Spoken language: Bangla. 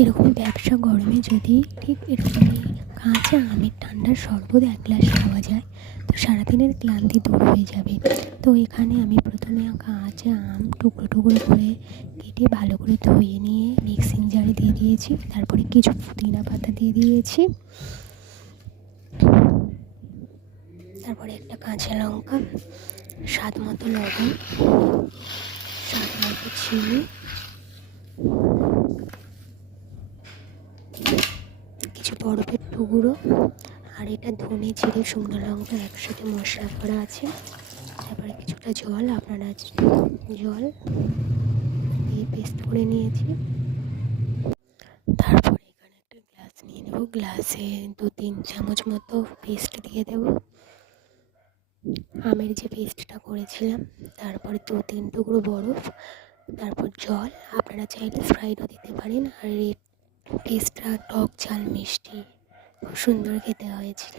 এরকম ব্যবসা গরমে যদি ঠিক এরকমই কাঁচা আমের ঠান্ডার শরবত 1 গ্লাস খাওয়া যায় তো সারাদিনের ক্লান্তি দূর হয়ে যাবে। তো এখানে আমি প্রথমে কাঁচা আম টুকরো টুকরো করে কেটে ভালো করে ধুয়ে নিয়ে মিক্সিং জারে দিয়ে দিয়েছি। তারপরে কিছু পুদিনা পাতা দিয়ে দিয়েছি, তারপরে একটা কাঁচা লঙ্কা, স্বাদ মতো লবণ, স্বাদ মতো চিনি, কিছু বরফের টুকরো, আর এটা ধনে জিরে শুকনো লঙ্কা একসাথে মশলা করা আছে। তারপরে কিছুটা জল, আপনারা জল দিয়ে পেস্ট করে নিয়েছি। তারপরে এখানে একটা গ্লাস নিয়ে নেব, গ্লাসে 2-3 চামচ মতো পেস্ট দিয়ে দেব, আমের যে পেস্টটা করেছিলাম। তারপরে 2-3 টুকরো বরফ, তারপর জল, আপনারা চাইলে স্প্রাইটও দিতে পারেন। আর এই পেস্টটা টক ঝাল মিষ্টি খুব সুন্দর খেতে হয়েছিল।